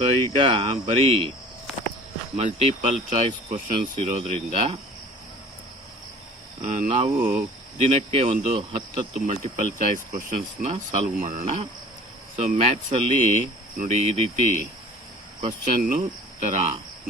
So ಈಗ ಬರೀ multiple choice questions ಇರೋದ್ರಿಂದ ನಾವು ದಿನಕ್ಕೆ ಒಂದು 10 ಮಲ್ಟಿಪಲ್ ಚಾಯ್ಸ್ ಕ್ವಶನ್ಸ್ನ ಸಾಲ್ವ್ ಮಾಡೋಣ. ಸೊ ಮ್ಯಾಥ್ಸಲ್ಲಿ ನೋಡಿ, ಈ ರೀತಿ ಕ್ವಶನ್ನು ಥರ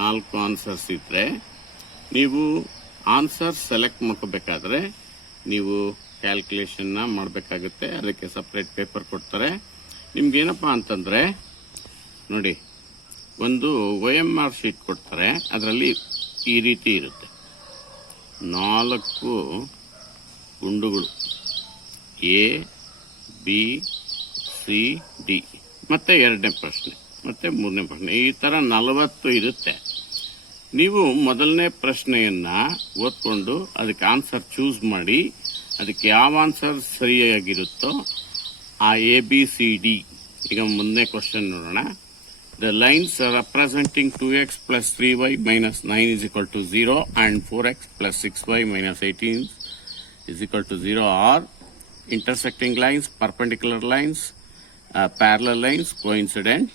4 ಆನ್ಸರ್ಸ್ ಇದ್ದರೆ ನೀವು ಆನ್ಸರ್ ಸೆಲೆಕ್ಟ್ ಮಾಡ್ಕೋಬೇಕಾದ್ರೆ ನೀವು ಕ್ಯಾಲ್ಕುಲೇಷನ್ನ ಮಾಡಬೇಕಾಗುತ್ತೆ. ಅದಕ್ಕೆ ಸಪ್ರೇಟ್ ಪೇಪರ್ ಕೊಡ್ತಾರೆ. ನಿಮ್ಗೇನಪ್ಪ ಅಂತಂದರೆ ನೋಡಿ, ಒಂದು OMR ಶೀಟ್ ಕೊಡ್ತಾರೆ. ಅದರಲ್ಲಿ ಈ ರೀತಿ ಇರುತ್ತೆ, 4 ಗುಂಡುಗಳು A, B, C, D, ಮತ್ತೆ 2ನೇ ಪ್ರಶ್ನೆ, ಮತ್ತೆ 3ನೇ ಪ್ರಶ್ನೆ. ಈ ಥರ 40 ಇರುತ್ತೆ. ನೀವು ಮೊದಲನೇ ಪ್ರಶ್ನೆಯನ್ನ ಓದ್ಕೊಂಡು ಅದಕ್ಕೆ ಆನ್ಸರ್ ಚೂಸ್ ಮಾಡಿ, ಅದಕ್ಕೆ ಯಾವ ಆನ್ಸರ್ ಸರಿಯಾಗಿರುತ್ತೋ ಆ ABCD. ಈಗ ಮುಂದೆ ಕ್ವಶನ್ ನೋಡೋಣ. The lines representing 2x plus 3y minus 9 is equal to 0 and 4x plus 6y minus 18 is equal to 0 are intersecting lines, perpendicular lines, parallel lines, coincident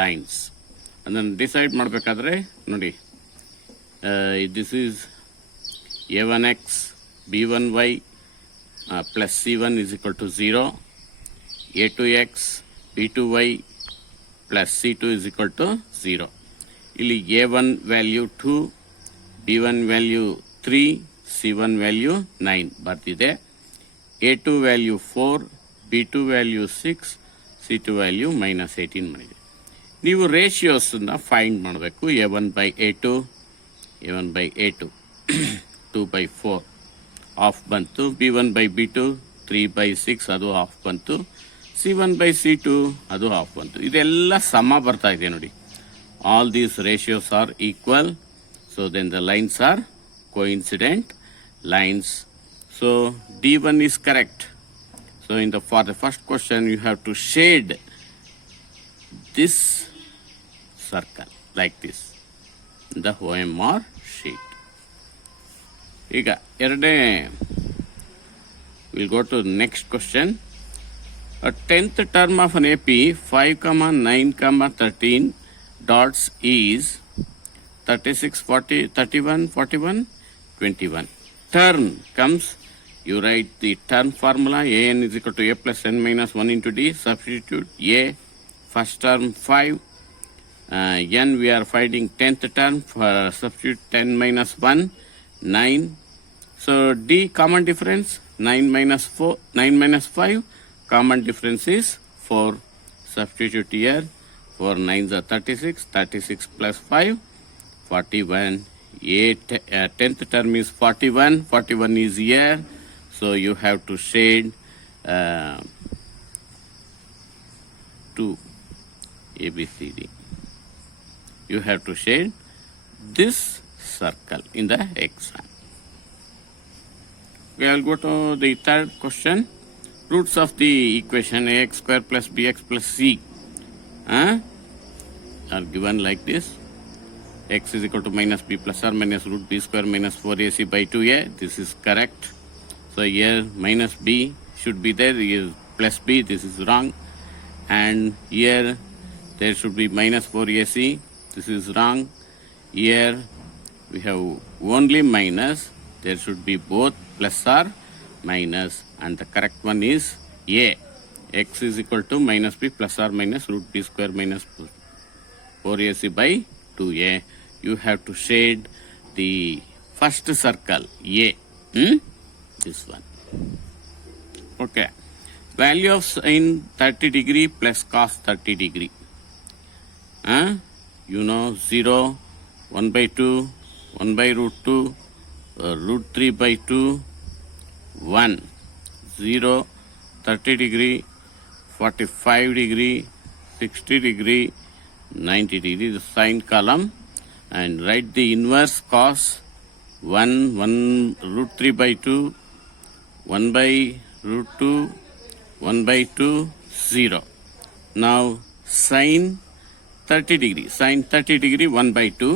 lines. And then decide ಮಾಡಬೇಕಾದ್ರೆ ನೋಡಿ, this is A1x B1y plus C1 is equal to 0, A2x B2y plus C2 is equal to 0. ಇಲ್ಲಿ A1 value 2, B1 value 3, C1 value 9 ಬರ್ತಿದೆ. A2 value 4, B2 value 6, C2 value minus 18 ಮಾಡಿದೆ. ನೀವು ರೇಷಿಯೋಸನ್ನ find ಮಾಡಬೇಕು. A1/A2, A1/A2 2/4 of ಬಂತು. B1/B2 3/6 ಅದು of ಬಂತು. C1/C2 ಅದು of ಬಂತು. ಇದೆಲ್ಲ ಸಮ ಬರ್ತಾ ಇದೆ ನೋಡಿ. All these ratios are equal. So then the lines are coincident lines. So D1 is correct. So for the first question you have to shade this circle like this in the OMR sheet. ಈಗ ಎರಡನೇ, we'll go to the next question. A 10th term of an AP 5, 9, 13 dots is 36, 40, 31, 41, 21. Term comes, you write the term formula. AN is equal to A plus N minus 1 into D. Substitute A, first term 5. N we are finding 10th term. Substitute 10 minus 1, 9. So D common difference, 9 minus 4, 9 minus 5. Common difference is 4. Substitute here. 4 9s are 36. 36 plus 5, 41. 10th term is 41. 41 is here. So you have to shade 2 ABCD. You have to shade this circle in the exam. Okay, I'll go to the third question. Roots of the equation ax square plus bx plus c are given like this. X is equal to minus b plus or minus root b square minus 4ac by 2a. This is correct. So here minus b should be there. Here plus b, this is wrong. And here there should be minus 4ac. This is wrong. Here we have only minus. There should be both plus or minus. And the correct one is A. X is equal to minus b plus or minus root b square minus 4ac by 2a. You have to shade the first circle A. This one. Okay. Value of sin 30 degree plus cos 30 degree. You know 0, 1/2, 1 by root 2, root 3 by 2, 1. 0, 30 degree, 45 degree, 60 degree, 90 degree, the sine column, and write the inverse cos 1 root 3 by 2, 1 by root 2, 1 by 2, 0. Now sine 30 degree, sine 30 degree 1 by 2,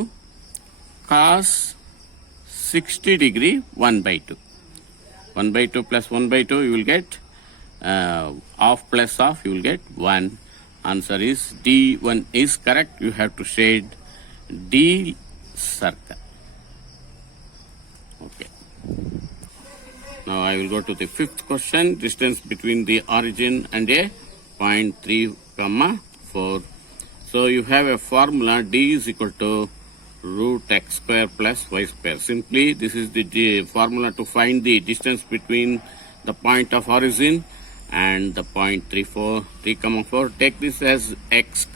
cos 60 degree 1 by 2. 1 by 2 plus 1 by 2 you will get half plus half, you will get 1. answer is D1 is correct. You have to shade D circle. Okay. Now I will go to the fifth question. Distance between the origin and a point 3, 4. So you have a formula D is equal to root x square plus y square. Simply this is the formula to find the distance between the point of origin and the point 3, 4. Take this as x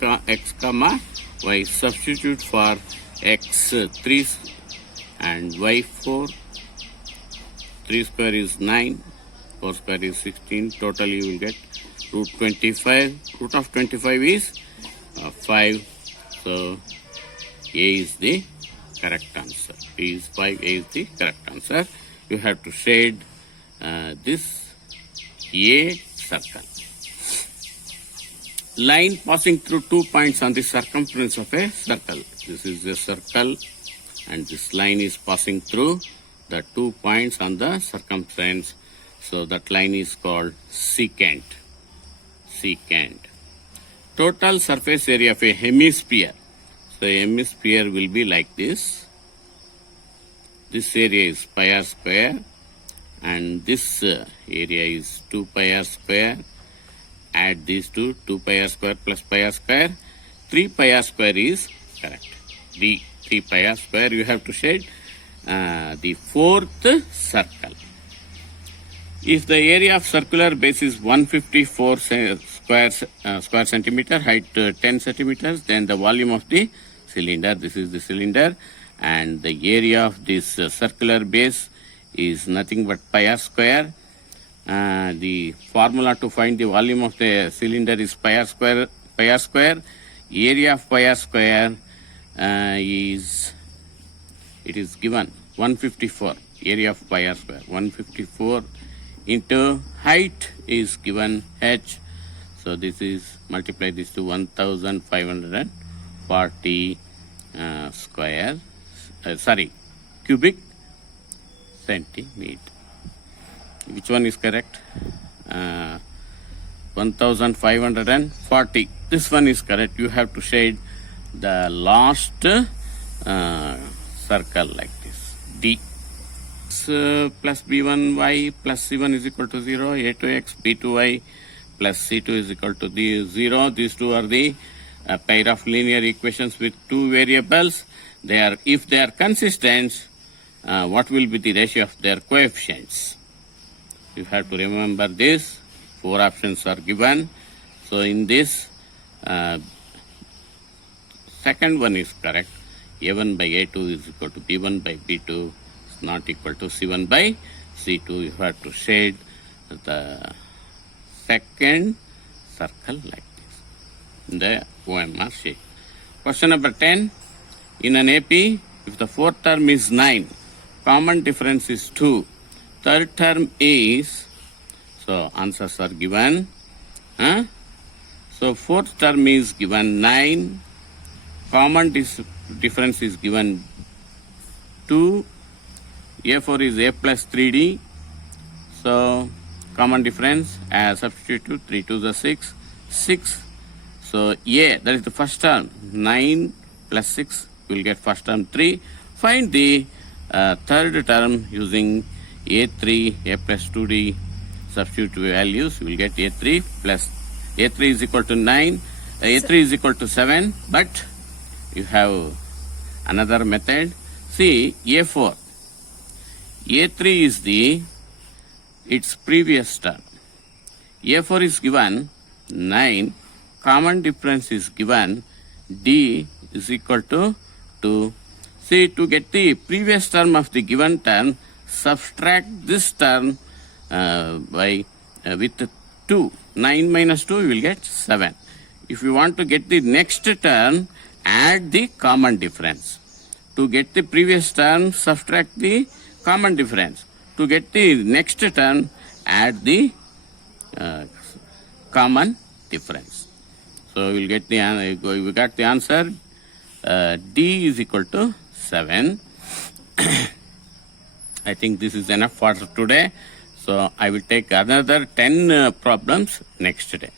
comma y. Substitute for x 3 and y 4. 3 square is 9, 4 square is 16. Total you will get root 25. Root of 25 is 5. So A is the correct answer. B is 5. A is the correct answer. You have to shade this A circle. Line passing through 2 points on the circumference of a circle. This is a circle and this line is passing through the 2 points on the circumference. So that line is called secant. Secant. Total surface area of a hemisphere. So a hemisphere will be like this. This area is pi r square and this area is 2 pi r square. Add these two, 2 pi r square plus pi r square. 3 pi r square is correct. The 3 pi r square you have to shade the fourth circle. If the area of circular base is 154 square centimeter, height 10 centimeters, then the volume of the cylinder, this is the cylinder, and the area of this circular base is nothing but pi r square. The formula to find the volume of the cylinder is pi r square. Area of pi r square is given 154. Area of pi r square 154 into height is given h. So this is multiply this to 1540 cubic centimeter. Which one is correct? 1540. This one is correct. You have to shade the last circle like this. D. Plus b1y plus c1 is equal to 0. a2x b2y plus c2 is equal to 0. These two are the pair of linear equations with two variables. If they are consistent, what will be the ratio of their coefficients? You have to remember this. 4 options are given. So in this, second one is correct. A1 by A2 is equal to B1 by B2 is not equal to C1 by C2. You have to shade the second circle like this in the OMR sheet. Question number 10. In an AP, if the fourth term is 9, common difference is 2. Third term is, so answers are given. So fourth term is given 9. Common difference is given 2. A4 is A plus 3D. So common difference, substitute 3 to the 6. 6. So A, that is the first term. 9 plus 6 will get first term 3. Find the third term using A3, A plus 2D. Substitute values, you will get A3 plus A3 is equal to 9. A3 is equal to 7. But you have another method. See, A4. A3 is its previous term. A4 is given 9. Common difference is given D is equal to 2. See, to get the previous term of the given term, subtract this term with 2. 9 minus 2, you will get 7. If you want to get the next term, add the common difference. To get the previous term, subtract the common difference. To get the next term, add the common difference. So we will get we got the answer. D is equal to 7. I think this is enough for today. So I will take another 10 problems next day.